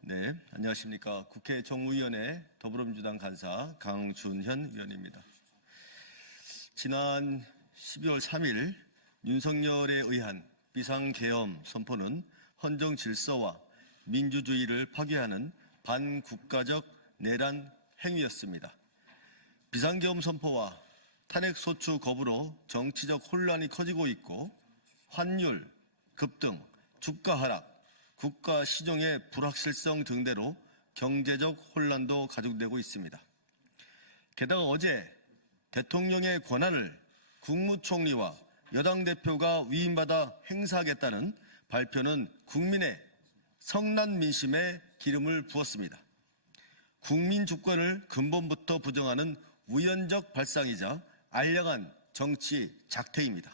네, 안녕하십니까. 국회 정무위원회 더불어민주당 간사 강준현 의원입니다. 지난 12월 3일 윤석열에 의한 비상계엄 선포는 헌정 질서와 민주주의를 파괴하는 반국가적 내란 행위였습니다. 비상계엄 선포와 탄핵소추 거부로 정치적 혼란이 커지고 있고 환율 급등, 주가 하락, 국가 시정의 불확실성 등대로 경제적 혼란도 가중되고 있습니다. 게다가 어제 대통령의 권한을 국무총리와 여당 대표가 위임받아 행사하겠다는 발표는 국민의 성난 민심에 기름을 부었습니다. 국민 주권을 근본부터 부정하는 우연적 발상이자 알량한 정치 작태입니다.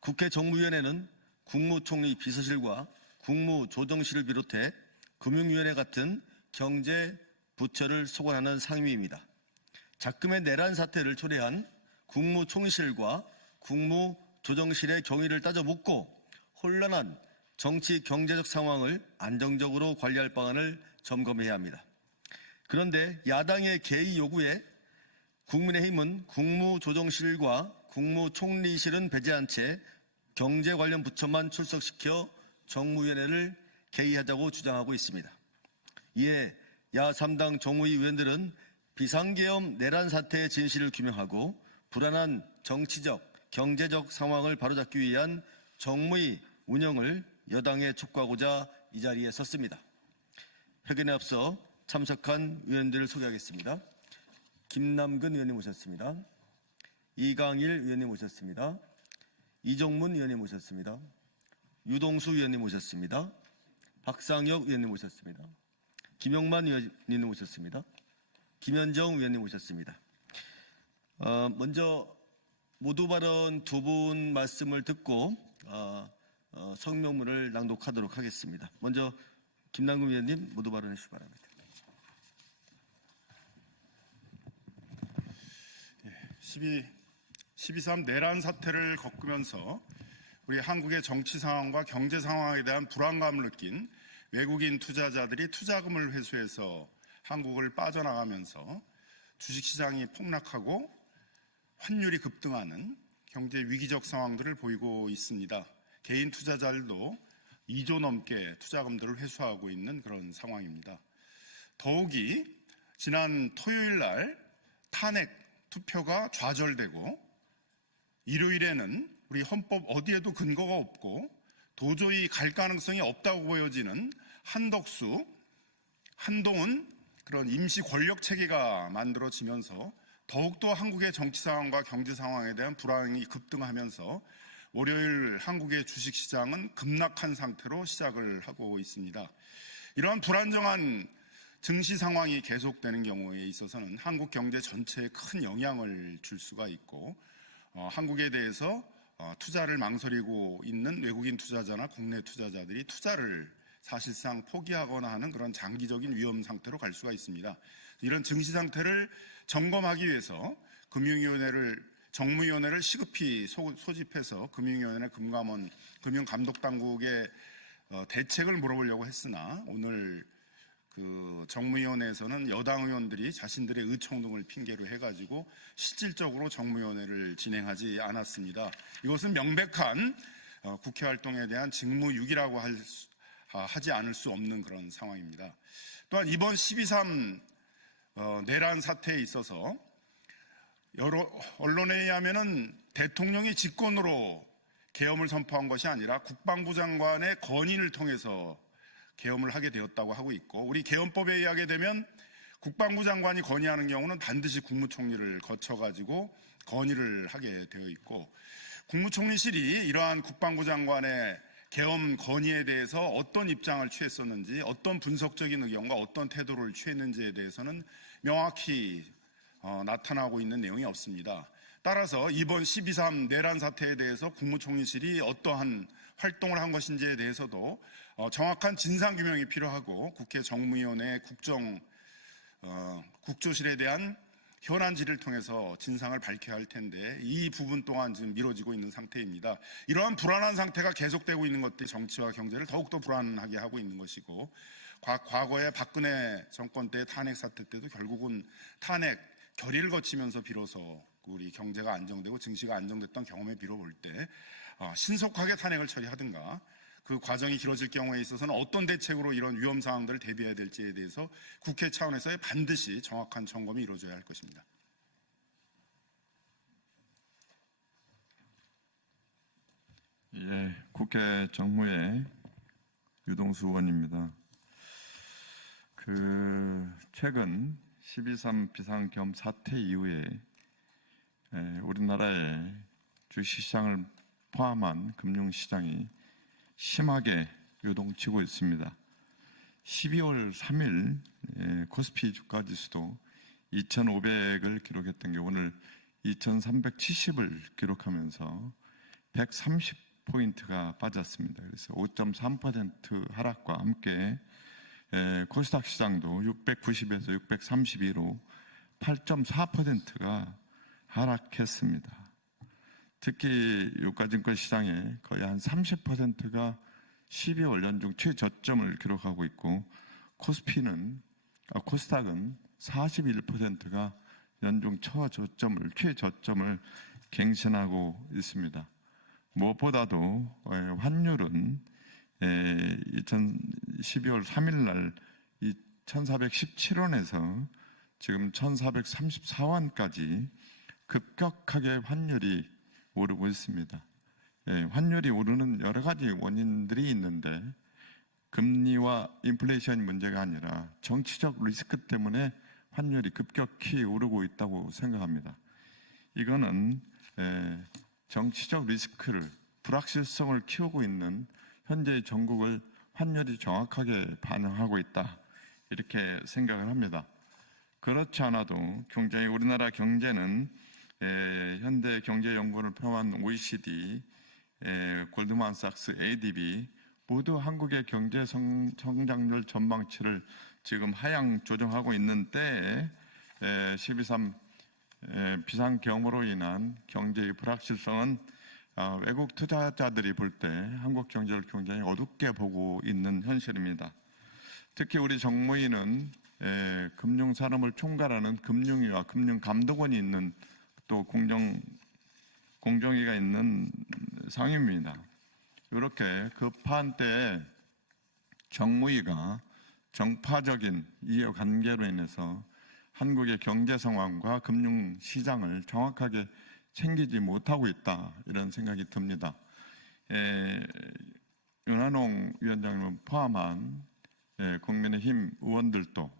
국회 정무위원회는 국무총리 비서실과 국무조정실을 비롯해 금융위원회 같은 경제 부처를 소관하는 상임위입니다. 작금의 내란 사태를 초래한 국무총리실과 국무조정실의 경위를 따져 묻고 혼란한 정치 경제적 상황을 안정적으로 관리할 방안을 점검해야 합니다. 그런데 야당의 개의 요구에 국민의힘은 국무조정실과 국무총리실은 배제한 채 경제 관련 부처만 출석시켜 정무위원회를 개의하자고 주장하고 있습니다. 이에 야3당 정무위 의원들은 비상계엄 내란 사태의 진실을 규명하고 불안한 정치적, 경제적 상황을 바로잡기 위한 정무위 운영을 여당에 촉구하고자 이 자리에 섰습니다. 회견에 앞서 참석한 의원들을 소개하겠습니다. 김남근 의원님 오셨습니다. 이강일 의원님 오셨습니다. 이정문 의원님 오셨습니다. 유동수 의원님 오셨습니다. 박상혁 의원님 오셨습니다. 김영만 의원님 오셨습니다. 김현정 의원님 오셨습니다. 먼저 모두 발언 두 분 말씀을 듣고 성명문을 낭독하도록 하겠습니다. 먼저 김남근 의원님 모두 발언해 주시기 바랍니다. 12.3 내란 사태를 겪으면서 우리 한국의 정치 상황과 경제 상황에 대한 불안감을 느낀 외국인 투자자들이 투자금을 회수해서 한국을 빠져나가면서 주식시장이 폭락하고 환율이 급등하는 경제 위기적 상황들을 보이고 있습니다. 개인 투자자들도 2조 넘게 투자금들을 회수하고 있는 그런 상황입니다. 더욱이 지난 토요일 날 탄핵 투표가 좌절되고 일요일에는 우리 헌법 어디에도 근거가 없고 도저히 갈 가능성이 없다고 보여지는 한덕수, 한동훈 그런 임시 권력 체계가 만들어지면서 더욱더 한국의 정치 상황과 경제 상황에 대한 불안이 급등하면서 월요일 한국의 주식시장은 급락한 상태로 시작을 하고 있습니다. 이러한 불안정한 증시 상황이 계속되는 경우에 있어서는 한국 경제 전체에 큰 영향을 줄 수가 있고 한국에 대해서 투자를 망설이고 있는 외국인 투자자나 국내 투자자들이 투자를 사실상 포기하거나 하는 그런 장기적인 위험 상태로 갈 수가 있습니다. 이런 증시 상태를 점검하기 위해서 정무위원회를 시급히 소집해서 금융위원회, 금감원, 금융감독당국의 대책을 물어보려고 했으나 오늘 정무위원회에서는 여당 의원들이 자신들의 의총 등을 핑계로 해가지고 실질적으로 정무위원회를 진행하지 않았습니다. 이것은 명백한 국회 활동에 대한 직무유기라고 하지 않을 수 없는 그런 상황입니다. 또한 이번 12.3 내란 사태에 있어서 여러 언론에 의하면은 대통령이 직권으로 계엄을 선포한 것이 아니라 국방부 장관의 건의를 통해서 계엄을 하게 되었다고 하고 있고 우리 계엄법에 의하게 되면 국방부 장관이 건의하는 경우는 반드시 국무총리를 거쳐가지고 건의를 하게 되어 있고 국무총리실이 이러한 국방부 장관의 계엄 건의에 대해서 어떤 입장을 취했었는지 어떤 분석적인 의견과 어떤 태도를 취했는지에 대해서는 명확히 나타나고 있는 내용이 없습니다. 따라서 이번 12.3 내란 사태에 대해서 국무총리실이 어떠한 활동을 한 것인지에 대해서도 정확한 진상규명이 필요하고 국회 정무위원회 국조실에 대한 현안 질의를 통해서 진상을 밝혀야 할 텐데 이 부분 또한 지금 미뤄지고 있는 상태입니다. 이러한 불안한 상태가 계속되고 있는 것들이 정치와 경제를 더욱더 불안하게 하고 있는 것이고, 과거에 박근혜 정권 때 탄핵 사태 때도 결국은 탄핵 결의를 거치면서 비로소 우리 경제가 안정되고 증시가 안정됐던 경험에 비춰볼 때 신속하게 탄핵을 처리하든가, 그 과정이 길어질 경우에 있어서는 어떤 대책으로 이런 위험 상황들을 대비해야 될지에 대해서 국회 차원에서 반드시 정확한 점검이 이루어져야 할 것입니다. 예, 국회 정무회 유동수 의원입니다. 최근 12.3 비상겸 사태 이후에 우리나라의 주식시장을 포함한 금융시장이 심하게 요동치고 있습니다. 12월 3일 코스피 주가지수도 2,500을 기록했던 게 오늘 2,370을 기록하면서 130포인트가 빠졌습니다. 그래서 5.3% 하락과 함께 코스닥 시장도 690에서 632로 8.4%가 하락했습니다. 특히 유가증권 시장에 거의 한 30%가 12월 연중 최저점을 기록하고 있고, 코스닥은 41%가 연중 최저점을 갱신하고 있습니다. 무엇보다도 환율은 12월 3일 날 1,417원에서 지금 1,434원까지 급격하게 환율이 오르고 있습니다. 환율이 오르는 여러 가지 원인들이 있는데, 금리와 인플레이션 문제가 아니라 정치적 리스크 때문에 환율이 급격히 오르고 있다고 생각합니다. 이거는 정치적 리스크를, 불확실성을 키우고 있는 현재의 전국을 환율이 정확하게 반영하고 있다, 이렇게 생각을 합니다. 그렇지 않아도 우리나라 경제는 현대경제연구원을 포함한 OECD, 골드만삭스, ADB 모두 한국의 경제 성장률 전망치를 지금 하향 조정하고 있는 때에 12.3 비상경으로 인한 경제의 불확실성은 외국 투자자들이 볼 때 한국 경제를 굉장히 어둡게 보고 있는 현실입니다. 특히 우리 정무위는 금융산업을 총괄하는 금융위와 금융감독원이 있는 또 공정위가 있는 상임입니다. 이렇게 급한 때에 정무위가 정파적인 이해관계로 인해서 한국의 경제 상황과 금융시장을 정확하게 챙기지 못하고 있다, 이런 생각이 듭니다. 윤한홍 위원장님을 포함한 국민의힘 의원들도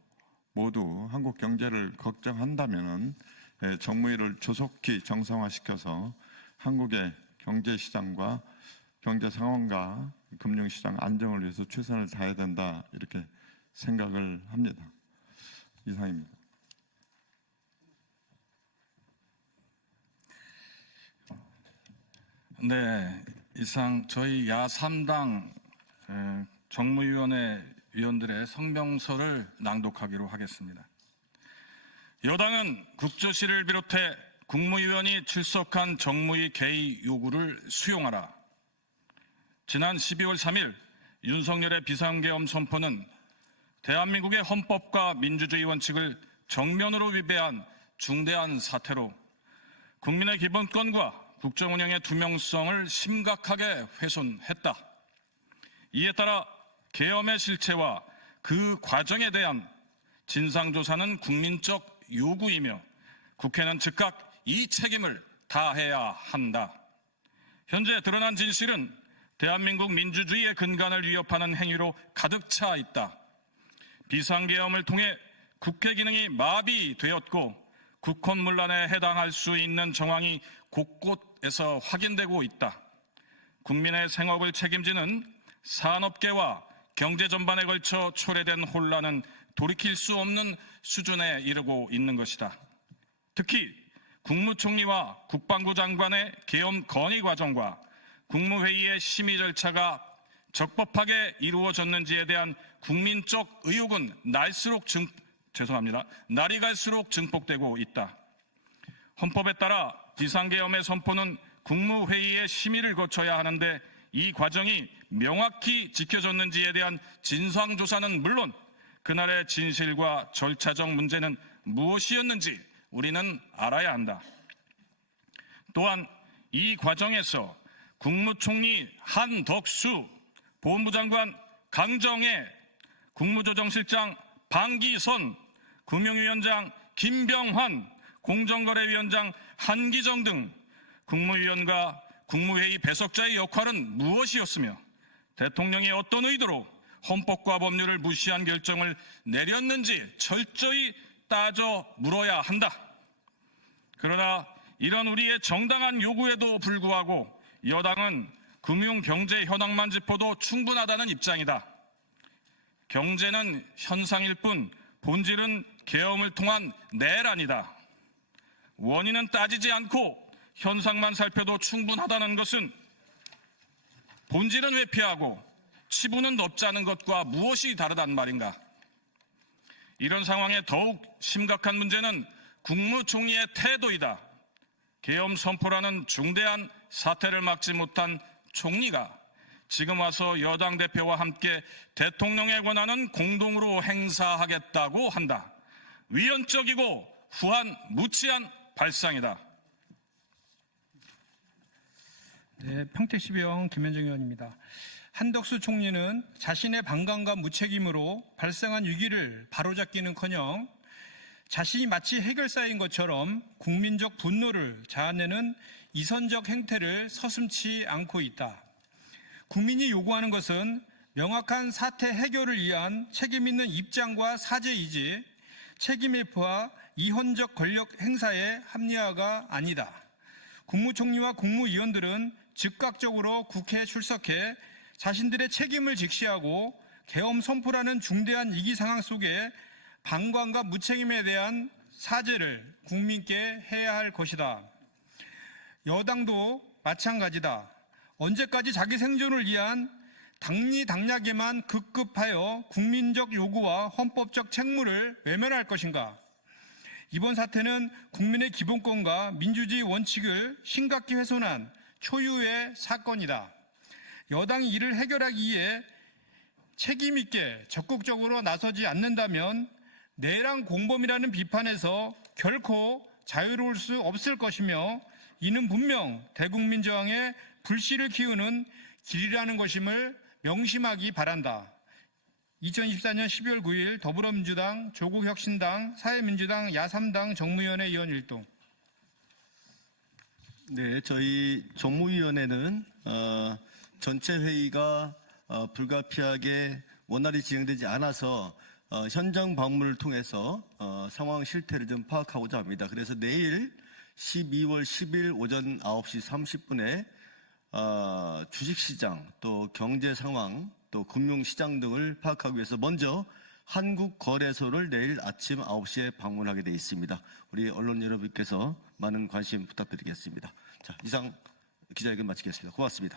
모두 한국 경제를 걱정한다면 정무위를 조속히 정상화시켜서 한국의 경제시장과 경제 상황과 금융시장 안정을 위해서 최선을 다해야 된다, 이렇게 생각을 합니다. 이상입니다. 네, 이상 저희 야3당 정무위원회 위원들의 성명서를 낭독하기로 하겠습니다. 여당은 국조실을 비롯해 국무위원이 출석한 정무위 개의 요구를 수용하라. 지난 12월 3일 윤석열의 비상계엄 선포는 대한민국의 헌법과 민주주의 원칙을 정면으로 위배한 중대한 사태로 국민의 기본권과 국정운영의 투명성을 심각하게 훼손했다. 이에 따라 계엄의 실체와 그 과정에 대한 진상조사는 국민적 요구이며 국회는 즉각 이 책임을 다해야 한다. 현재 드러난 진실은 대한민국 민주주의의 근간을 위협하는 행위로 가득 차 있다. 비상계엄을 통해 국회 기능이 마비되었고 국헌문란에 해당할 수 있는 정황이 곳곳에서 확인되고 있다. 국민의 생업을 책임지는 산업계와 경제 전반에 걸쳐 초래된 혼란은 돌이킬 수 없는 수준에 이르고 있는 것이다. 특히 국무총리와 국방부 장관의 계엄 건의 과정과 국무회의의 심의 절차가 적법하게 이루어졌는지에 대한 국민적 의혹은 날수록 날이 갈수록 증폭되고 있다. 헌법에 따라 비상계엄의 선포는 국무회의의 심의를 거쳐야 하는데 이 과정이 명확히 지켜졌는지에 대한 진상조사는 물론 그날의 진실과 절차적 문제는 무엇이었는지 우리는 알아야 한다. 또한 이 과정에서 국무총리 한덕수, 법무장관 강정애, 국무조정실장 방기선, 금융위원장 김병환, 공정거래위원장 한기정 등 국무위원과 국무회의 배석자의 역할은 무엇이었으며 대통령이 어떤 의도로 헌법과 법률을 무시한 결정을 내렸는지 철저히 따져 물어야 한다. 그러나 이런 우리의 정당한 요구에도 불구하고 여당은 금융 경제 현황만 짚어도 충분하다는 입장이다. 경제는 현상일 뿐 본질은 계엄을 통한 내란이다. 원인은 따지지 않고 현상만 살펴도 충분하다는 것은 본질은 회피하고 치부는 덮자는 것과 무엇이 다르단 말인가? 이런 상황에 더욱 심각한 문제는 국무총리의 태도이다. 계엄 선포라는 중대한 사태를 막지 못한 총리가 지금 와서 여당 대표와 함께 대통령의 권한은 공동으로 행사하겠다고 한다. 위헌적이고 후한 무치한 발상이다. 네, 평택시병 김현정 의원입니다. 한덕수 총리는 자신의 방관과 무책임으로 발생한 위기를 바로잡기는커녕 자신이 마치 해결사인 것처럼 국민적 분노를 자아내는 이선적 행태를 서슴지 않고 있다. 국민이 요구하는 것은 명확한 사태 해결을 위한 책임 있는 입장과 사죄이지 책임 회피와 이헌적 권력 행사의 합리화가 아니다. 국무총리와 국무위원들은 즉각적으로 국회에 출석해 자신들의 책임을 직시하고 계엄 선포라는 중대한 위기 상황 속에 방관과 무책임에 대한 사죄를 국민께 해야 할 것이다. 여당도 마찬가지다. 언제까지 자기 생존을 위한 당리당략에만 급급하여 국민적 요구와 헌법적 책무를 외면할 것인가? 이번 사태는 국민의 기본권과 민주주의 원칙을 심각히 훼손한 초유의 사건이다. 여당이 이를 해결하기 위해 책임 있게 적극적으로 나서지 않는다면 내란 공범이라는 비판에서 결코 자유로울 수 없을 것이며 이는 분명 대국민 저항에 불씨를 키우는 길이라는 것임을 명심하기 바란다. 2024년 12월 9일 더불어민주당, 조국혁신당, 사회민주당, 야3당 정무위원회 위원 일동. 네, 저희 정무위원회는 전체 회의가 불가피하게 원활히 진행되지 않아서 현장 방문을 통해서 상황 실태를 좀 파악하고자 합니다. 그래서 내일 12월 10일 오전 9시 30분에 주식시장, 또 경제 상황, 또 금융시장 등을 파악하기 위해서 먼저 한국거래소를 내일 아침 9시에 방문하게 되어 있습니다. 우리 언론 여러분께서 많은 관심 부탁드리겠습니다. 자, 이상 기자회견 마치겠습니다. 고맙습니다.